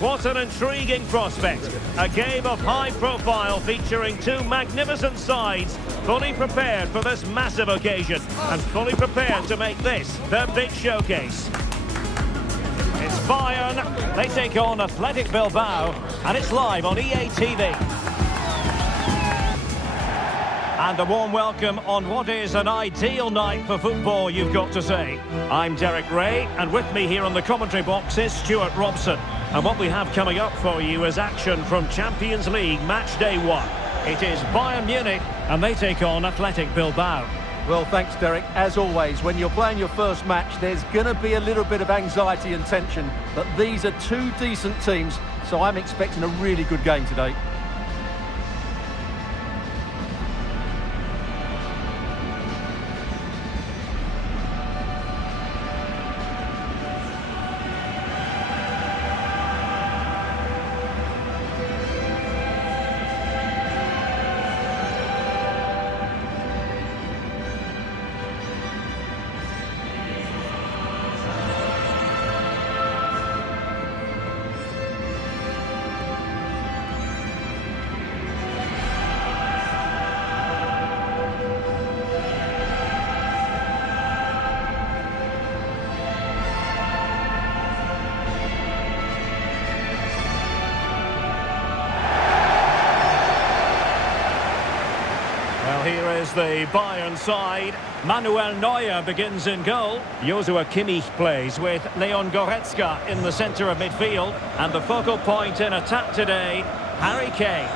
What an intriguing prospect. A game of high profile featuring two magnificent sides, fully prepared for this massive occasion and fully prepared to make this their big showcase. It's Bayern, they take on Athletic Bilbao, and it's live on EA TV. And a warm welcome on what is an ideal night for football, you've got to say. I'm Derek Ray, and with me here on the commentary box is Stuart Robson. And what we have coming up for you is action from Champions League match day 1. It is Bayern Munich, and they take on Athletic Bilbao. Well, thanks, Derek. As always, when you're playing your first match, there's going to be a little bit of anxiety and tension. But these are two decent teams, so I'm expecting a really good game today. Here is the Bayern side. Manuel Neuer begins in goal. Joshua Kimmich plays with Leon Goretzka in the centre of midfield. And the focal point in attack today, Harry Kane.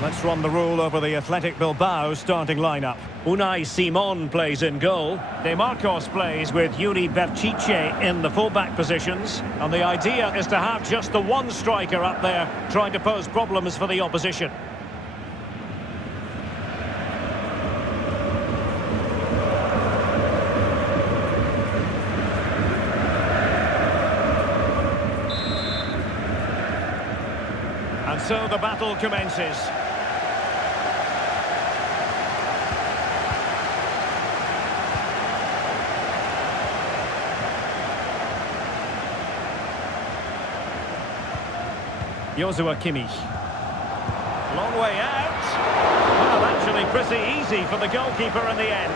Let's run the rule over the Athletic Bilbao starting lineup. Unai Simon plays in goal. De Marcos plays with Yuri Berchiche in the fullback positions. And the idea is to have just the one striker up there trying to pose problems for the opposition. And so the battle commences. Joshua Kimmich. Long way out. Well, actually pretty easy for the goalkeeper in the end.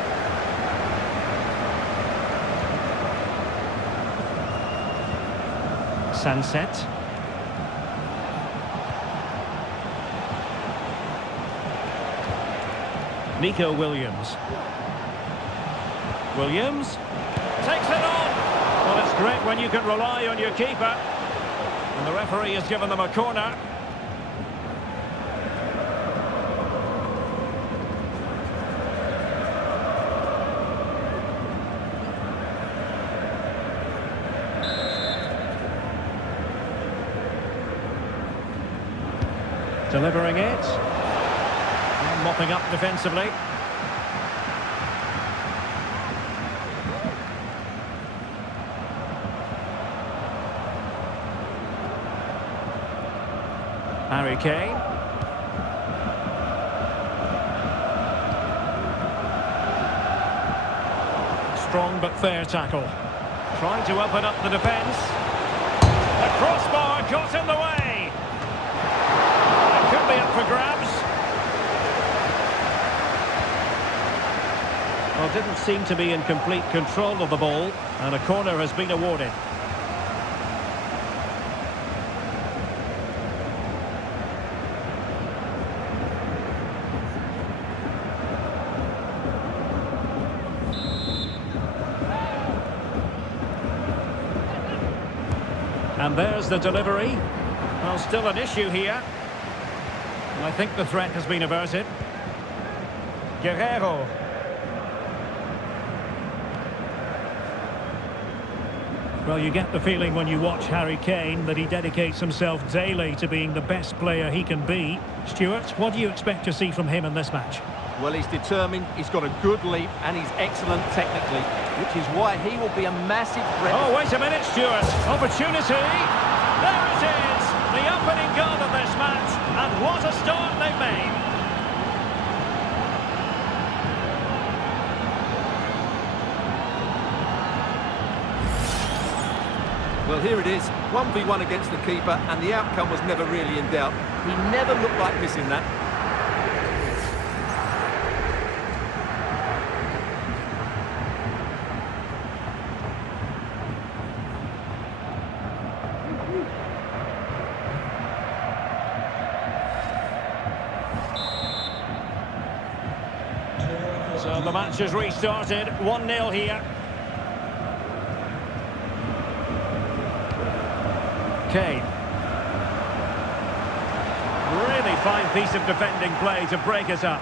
Sunset. Nico Williams. Williams takes it on. Well, it's great when you can rely on your keeper. And the referee has given them a corner. Delivering it. And mopping up defensively. Harry Kane. Strong but fair tackle. Trying to open up the defence. The crossbar got in the way. It could be up for grabs. Well, didn't seem to be in complete control of the ball, and a corner has been awarded. And there's the delivery. Well, still an issue here. And I think the threat has been averted. Guerrero. Well, you get the feeling when you watch Harry Kane that he dedicates himself daily to being the best player he can be. Stuart, what do you expect to see from him in this match? Well, he's determined, he's got a good leap, and he's excellent technically, which is why he will be a massive threat. Oh, wait a minute, Stuart. Opportunity. There it is. The opening goal of this match. And what a start they've made. Well, here it is, 1v1 against the keeper, and the outcome was never really in doubt. He never looked like missing that. So the match has restarted, 1-0 here. Kane. Really fine piece of defending play to break us up.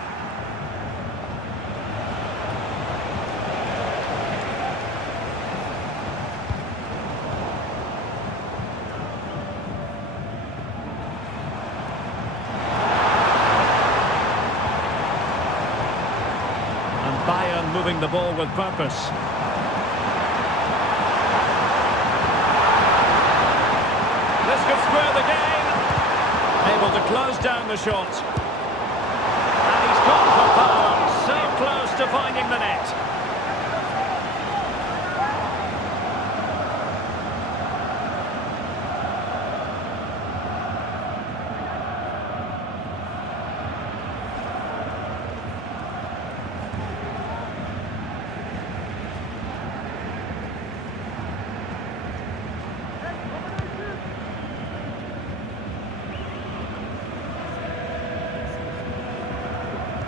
And Bayern moving the ball with purpose. This could square the game. Able to close down the shot. And he's gone for power. So close to finding the net.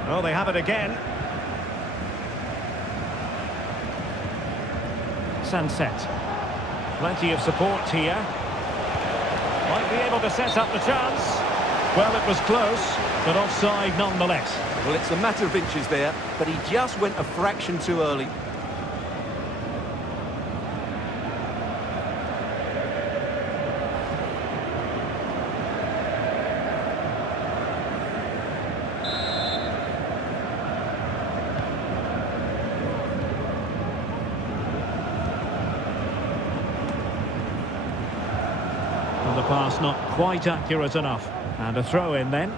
Oh, they have it again. Sunset. Plenty of support here. Might be able to set up the chance. Well, it was close, but offside nonetheless. Well, it's a matter of inches there, but he just went a fraction too early. And the pass not quite accurate enough. And a throw in then.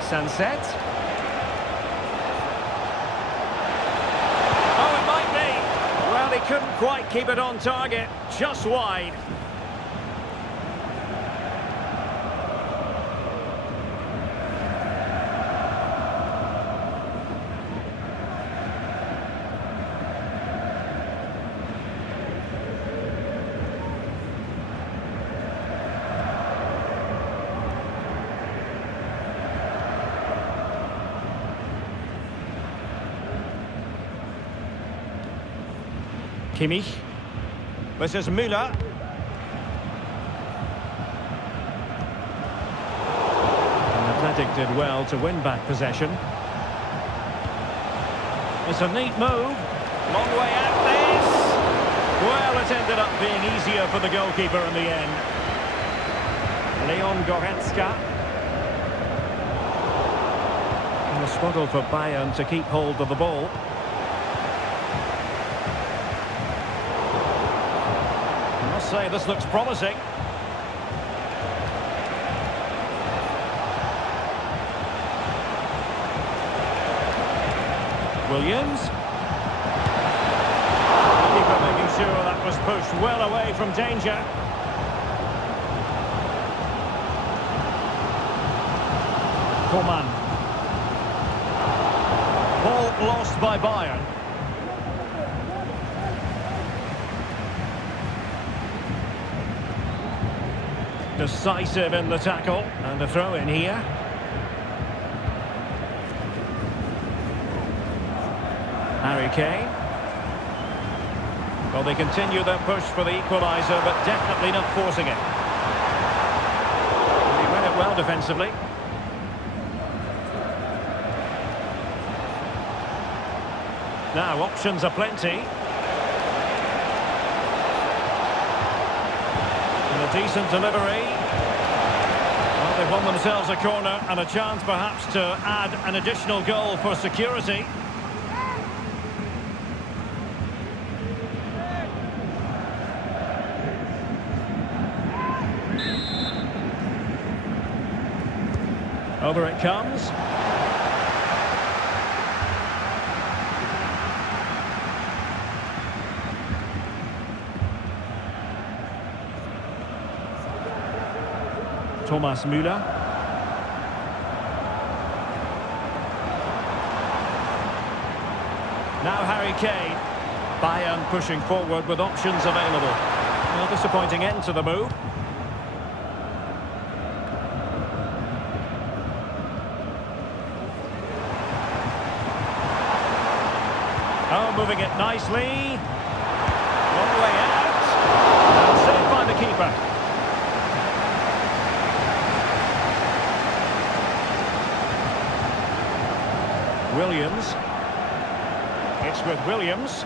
Sunset. Oh, it might be. Well, he couldn't quite keep it on target. Just wide. Kimmich. This is Müller. And Athletic did well to win back possession. It's a neat move. Long way out this. Well, it ended up being easier for the goalkeeper in the end. Leon Goretzka. And a struggle for Bayern to keep hold of the ball. Say this looks promising. Williams. Keeper making sure that was pushed well away from danger. Coman. Ball lost by Bayern. Decisive in the tackle, and a throw in here. Harry Kane. Well, they continue their push for the equaliser, but definitely not forcing it. He read it well defensively. Now, options are plenty. And a decent delivery. Well, they've won themselves a corner and a chance perhaps to add an additional goal for security. Over it comes. Thomas Müller. Now Harry Kane. Bayern pushing forward with options available. A disappointing end to the move. Oh, moving it nicely. Long way out. And saved by the keeper. Williams. It's with Williams.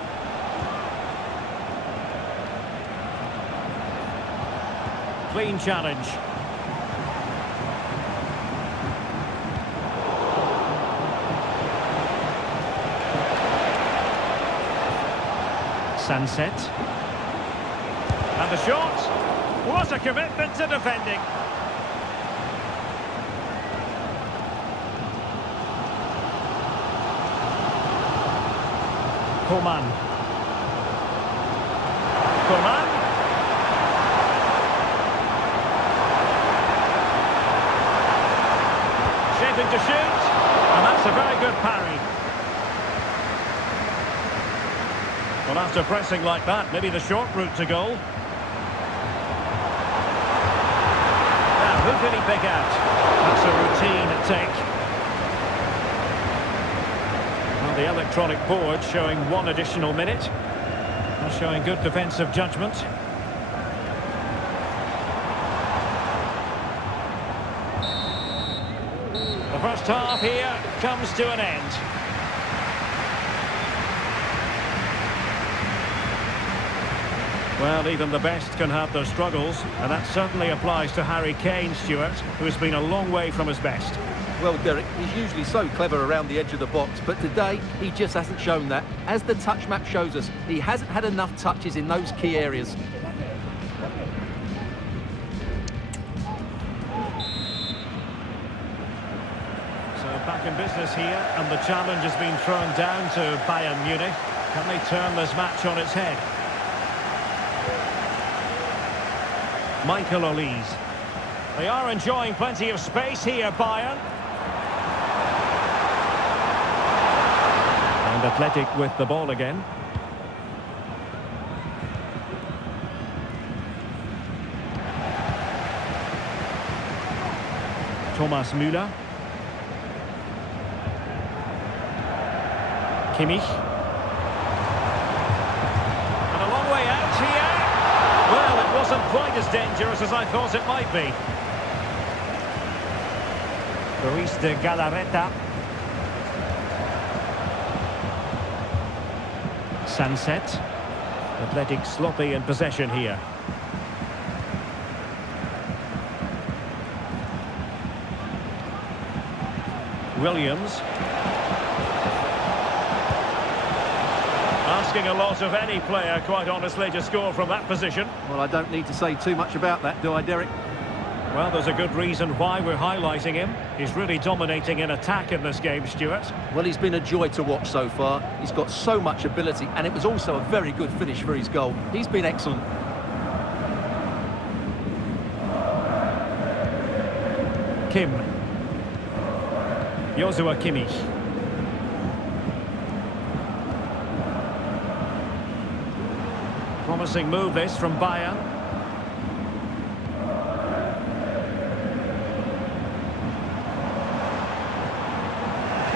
Clean challenge. Sunset. And the shot. What a commitment to defending. Coman. Coman. Shaping to shoot. And that's a very good parry. Well, after pressing like that, maybe the short route to goal. Now, who can he pick out? That's a routine take. Well, the electronic board showing 1 additional minute. Well, showing good defensive judgment. The first half here comes to an end. Well, even the best can have their struggles, and that certainly applies to Harry Kane, Stuart, who's been a long way from his best. Well, Derek, he's usually so clever around the edge of the box, but today he just hasn't shown that. As the touch map shows us, he hasn't had enough touches in those key areas. So back in business here, and the challenge has been thrown down to Bayern Munich. Can they turn this match on its head? Michael Olise. They are enjoying plenty of space here, Bayern. And اتلتيك with the ball again. Thomas Müller. Kimmich. And a long way out here. Well, it wasn't quite as dangerous as I thought it might be. Ruiz de Galarreta. Sunset. اتلتيك sloppy in possession here. Williams. Asking a lot of any player, quite honestly, to score from that position. Well, I don't need to say too much about that, do I, Derek? Well, there's a good reason why we're highlighting him. He's really dominating in attack in this game, Stuart. Well, he's been a joy to watch so far. He's got so much ability, and it was also a very good finish for his goal. He's been excellent. Kim. Joshua Kimmich. Promising move this from Bayern.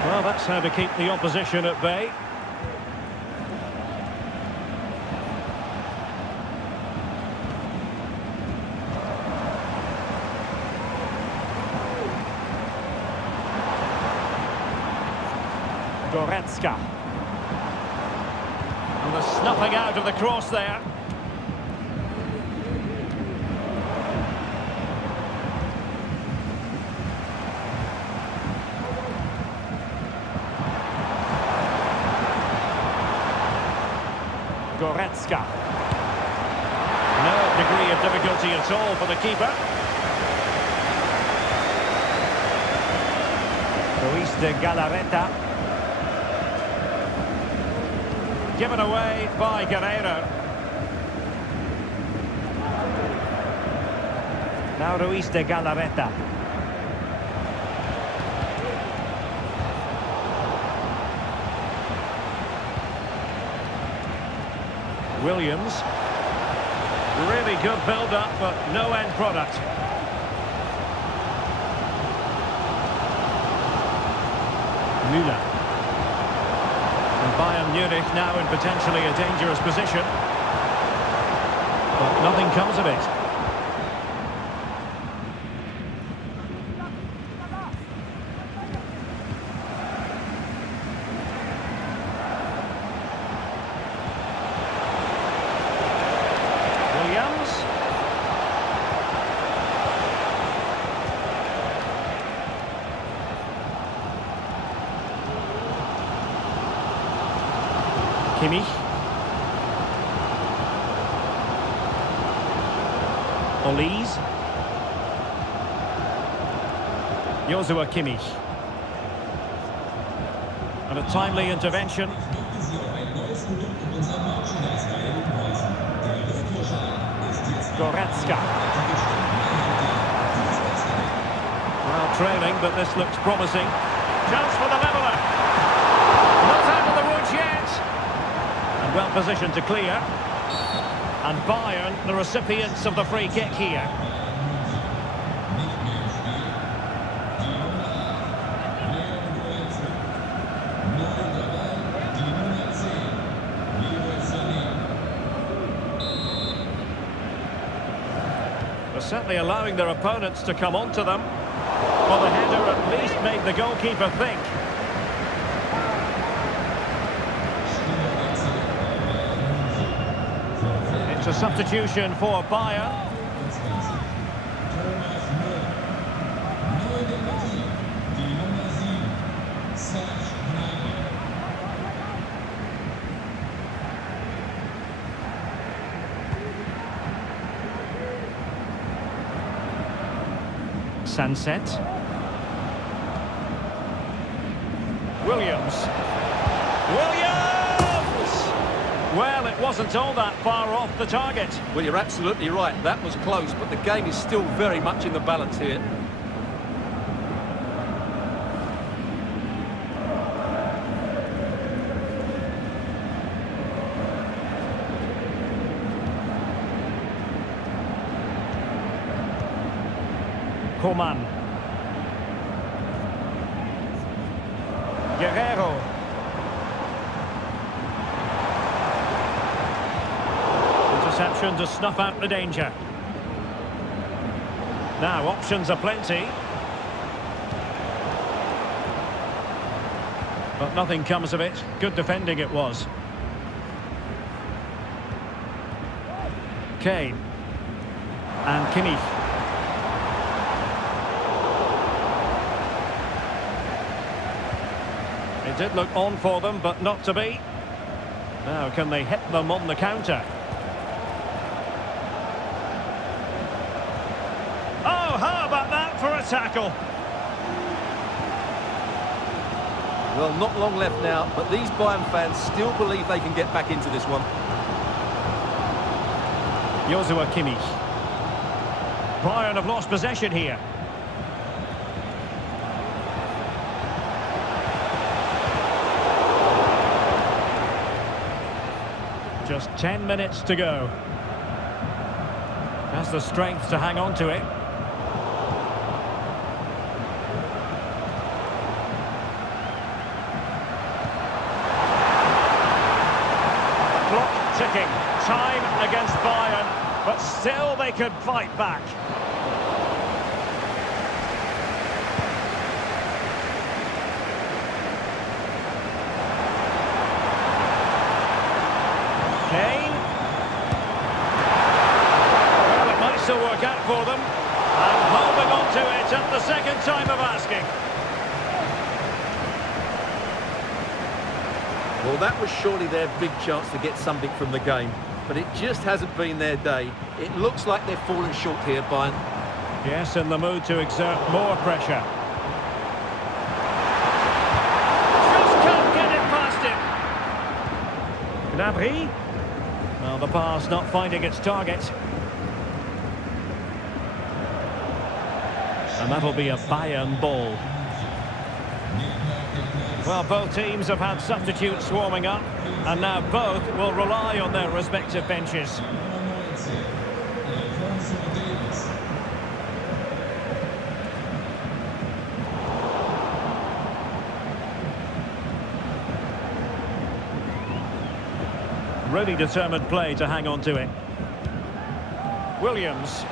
Well, that's how to keep the opposition at bay. Goretzka. the snuffing out of the cross there. Goretzka. No degree of difficulty at all for the keeper. Luis de Galarreta. Given away by Guerreiro. Now Luis de Galarreta. Williams. Really good build-up, but no end product. Müller. And Bayern Munich now in potentially a dangerous position. But nothing comes of it. Williams. Kimmich. Olise. Joshua Kimmich. And a timely intervention. Goretzka. Well, trailing, but this looks promising. Chance for the leveller. Not out of the woods yet. And well positioned to clear. And Bayern, the recipients of the free kick here. They're certainly allowing their opponents to come onto them. Well, the header at least made the goalkeeper think. It's a substitution for Bayern. Sunset. Williams. Williams! Well, it wasn't all that far off the target. Well, you're absolutely right. That was close, but the game is still very much in the balance here. Coman. Guerreiro. Interception to snuff out the danger. Now options are plenty. But nothing comes of it. Good defending it was. Kane. And Kimmich. It did look on for them, but not to be. Now, can they hit them on the counter? Oh, how about that for a tackle? Well, not long left now, but these Bayern fans still believe they can get back into this one. Joshua Kimmich. Bayern have lost possession here. Just 10 minutes to go. Has the strength to hang on to it. Clock ticking. Time against Bayern, but still they could fight back. for them. And holding on to it at the second time of asking. Well, that was surely their big chance to get something from the game. But it just hasn't been their day. It looks like they've fallen short here, Bayern. Yes, in the mood to exert more pressure. Just can't get it past him. Gnabry. Well, the pass not finding its target. And that'll be a Bayern ball. Well, both teams have had substitutes swarming up, and now both will rely on their respective benches. Really determined play to hang on to it. Williams.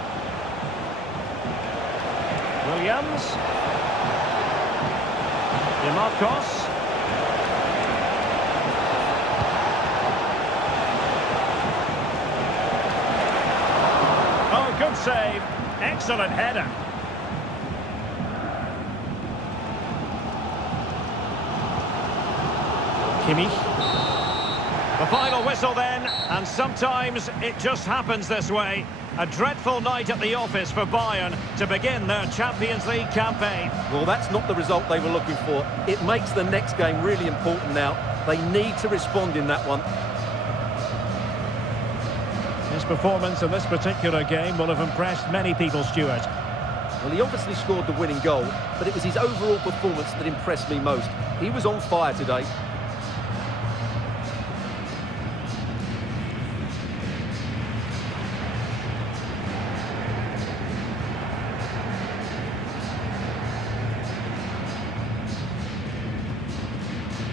Marcos. Oh, good save. Excellent header. Kimmich. The final whistle then, and sometimes it just happens this way. A dreadful night at the office for Bayern to begin their Champions League campaign. Well, that's not the result they were looking for. It makes the next game really important now. They need to respond in that one. His performance in this particular game will have impressed many people, Stuart. Well, he obviously scored the winning goal, but it was his overall performance that impressed me most. He was on fire today.